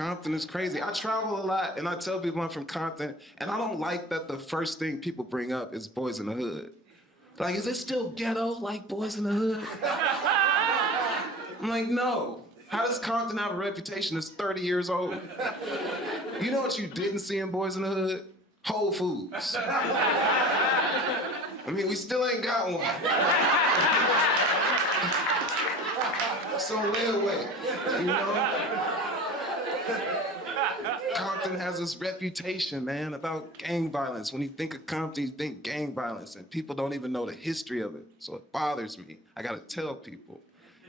Compton is crazy. I travel a lot, and I tell people I'm from Compton, and I don't like that the first thing people bring up is Boys in the Hood. Like, is it still ghetto like Boys in the Hood? I'm like, no. How does Compton have a reputation that's 30 years old? You know what you didn't see in Boys in the Hood? Whole Foods. I mean, we still ain't got one. So lay away, you know? Compton has this reputation, man, about gang violence. When you think of Compton, you think gang violence, and people don't even know the history of it. So it bothers me. I gotta tell people,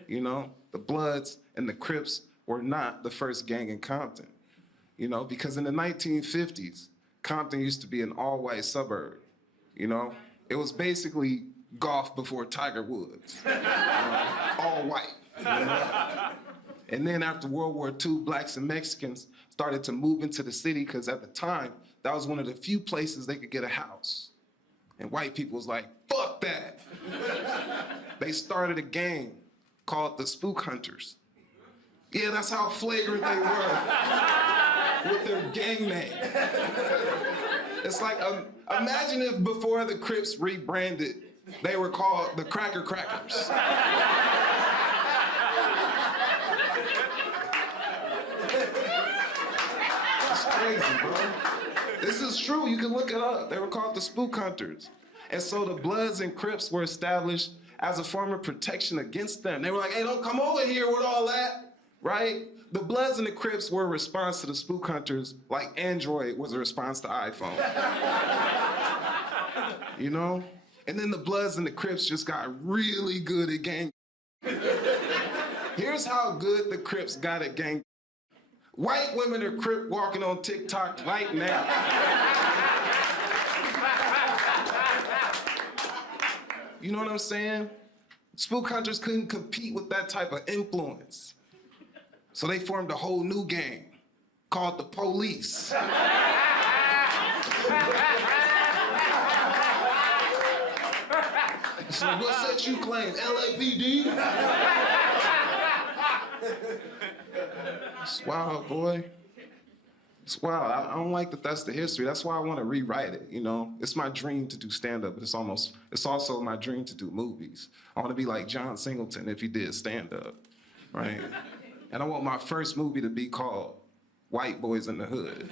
you know? The Bloods and the Crips were not the first gang in Compton, you know? Because in the 1950s, Compton used to be an all-white suburb, you know? It was basically golf before Tiger Woods, all white. You know? And then after World War II, blacks and Mexicans started to move into the city because at the time, that was one of the few places they could get a house. And white people was like, fuck that. They started a gang called the Spook Hunters. Yeah, that's how flagrant they were with their gang name. It's like, imagine if before the Crips rebranded, they were called the Cracker Crackers. It's crazy, bro. This is true, you can look it up. They were called the Spook Hunters. And so the Bloods and Crips were established as a form of protection against them. They were like, hey, don't come over here with all that, right? The Bloods and the Crips were a response to the Spook Hunters like Android was a response to iPhone. You know? And then the Bloods and the Crips just got really good at gang. Here's how good the Crips got at gang. White women are Crip walking on TikTok right now. You know what I'm saying? Spook Hunters couldn't compete with that type of influence. So they formed a whole new gang called the Police. So what set you claim? LAPD? It's wild, boy. It's wild. I don't like that that's the history. That's why I want to rewrite it, you know? It's my dream to do stand-up, but it's also my dream to do movies. I want to be like John Singleton if he did stand-up, right? And I want my first movie to be called White Boys in the Hood.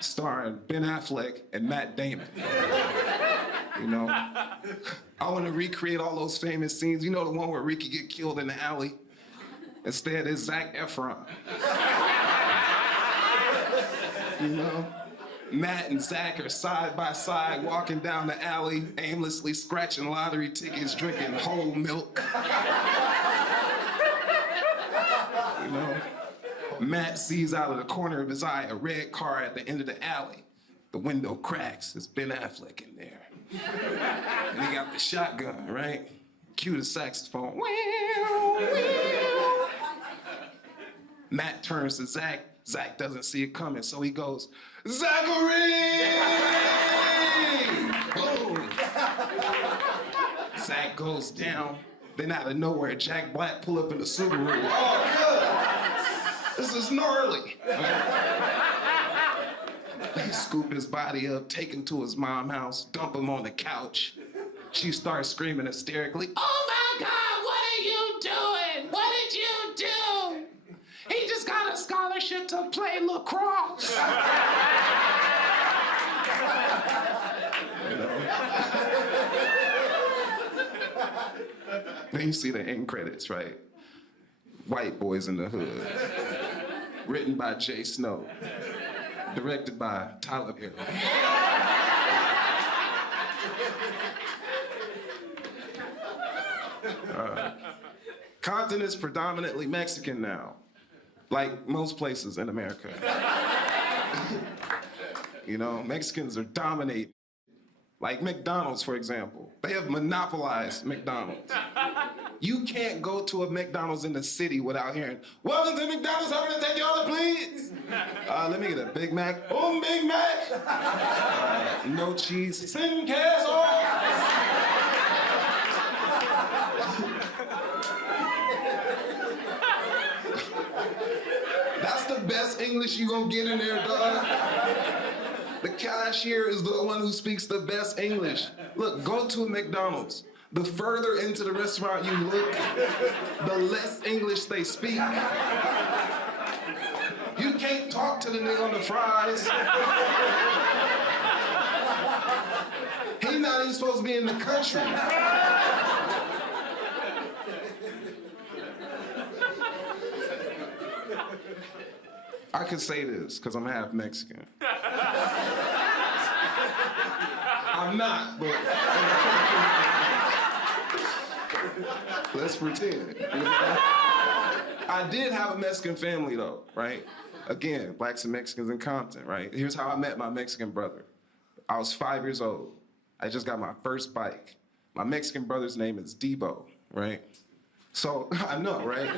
Starring Ben Affleck and Matt Damon. You know? I want to recreate all those famous scenes. You know the one where Ricky get killed in the alley? Instead, it's Zac Efron. You know? Matt and Zach are side by side walking down the alley, aimlessly scratching lottery tickets, drinking whole milk. You know? Matt sees out of the corner of his eye a red car at the end of the alley. The window cracks. It's Ben Affleck in there. And he got the shotgun, right? Cue the saxophone. Matt turns to Zach. Zach doesn't see it coming, so he goes, Zachary! Boom! Zach goes down. Then out of nowhere, Jack Black pull up in the Subaru. Oh, good! This is gnarly. He scoop his body up, take him to his mom's house, dump him on the couch. She starts screaming hysterically, oh my God, what are you doing? What did you do? He just got a scholarship to play lacrosse. You know? Then you see the end credits, right? White Boys in the Hood. Written by Jay Snow. Directed by Tyler Perry. Compton is predominantly Mexican now, like most places in America. You know, Mexicans are dominating. Like McDonald's, for example. They have monopolized McDonald's. You can't go to a McDonald's in the city without hearing, welcome to McDonald's, I'm gonna take your order, please. Let me get a Big Mac. Oh, Big Mac. No cheese. Sin queso. That's the best English you gonna get in there, dog. The cashier is the one who speaks the best English. Look, go to a McDonald's. The further into the restaurant you look, the less English they speak. You can't talk to the nigga on the fries. He's not even supposed to be in the country. I could say this because I'm half Mexican. I'm not, but let's pretend. I did have a Mexican family though, right? Again, blacks and Mexicans in Compton, right? Here's how I met my Mexican brother. I was 5 years old. I just got my first bike. My Mexican brother's name is Debo, right? So, I know, right?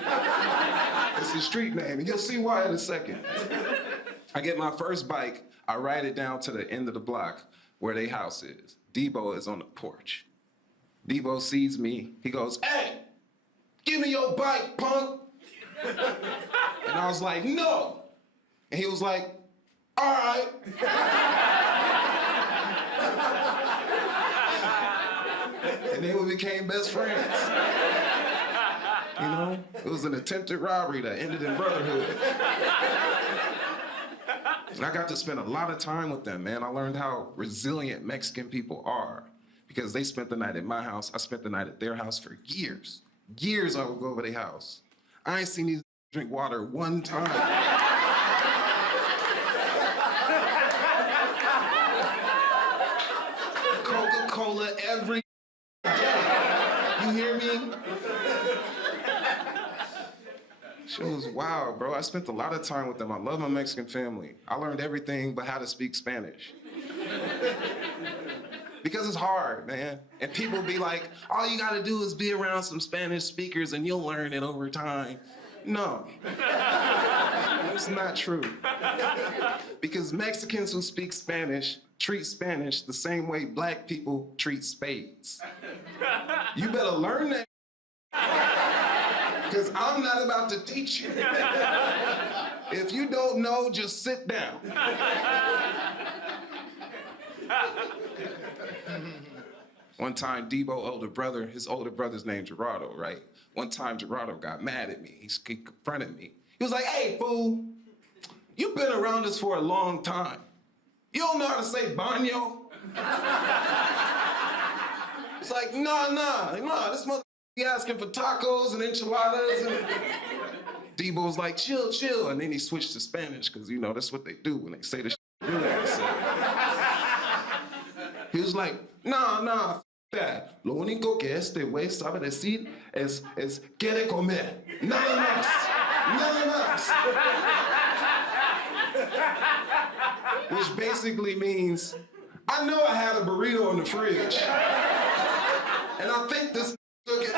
It's his street name, and you'll see why in a second. I get my first bike, I ride it down to the end of the block where their house is. Debo is on the porch. Debo sees me, he goes, "Hey, give me your bike, punk." And I was like, "No." And he was like, "All right." And then we became best friends. You know, it was an attempted robbery that ended in brotherhood. And I got to spend a lot of time with them, man. I learned how resilient Mexican people are because they spent the night at my house. I spent the night at their house for years. Years I would go over their house. I ain't seen these drink water one time. Coca-Cola every day. You hear me? Shit was wild, bro. I spent a lot of time with them. I love my Mexican family. I learned everything but how to speak Spanish. Because it's hard, man. And people be like, all you gotta do is be around some Spanish speakers and you'll learn it over time. No. It's not true. Because Mexicans who speak Spanish treat Spanish the same way black people treat spades. You better learn that. Because I'm not about to teach you. If you don't know, just sit down. One time, his older brother's named Gerardo, right? One time, Gerardo got mad at me. He confronted me. He was like, "Hey, fool, you've been around us for a long time. You don't know how to say baño?" It's like, nah, this mother be asking for tacos and enchiladas. And Debo was like, chill. And then he switched to Spanish, because, you know, that's what they do when they say the shit they really want to say. He was like, nah, that. Lo único que este güey sabe decir es quiere comer. Nada más. Which basically means, I know I had a burrito in the fridge. And I think this took it.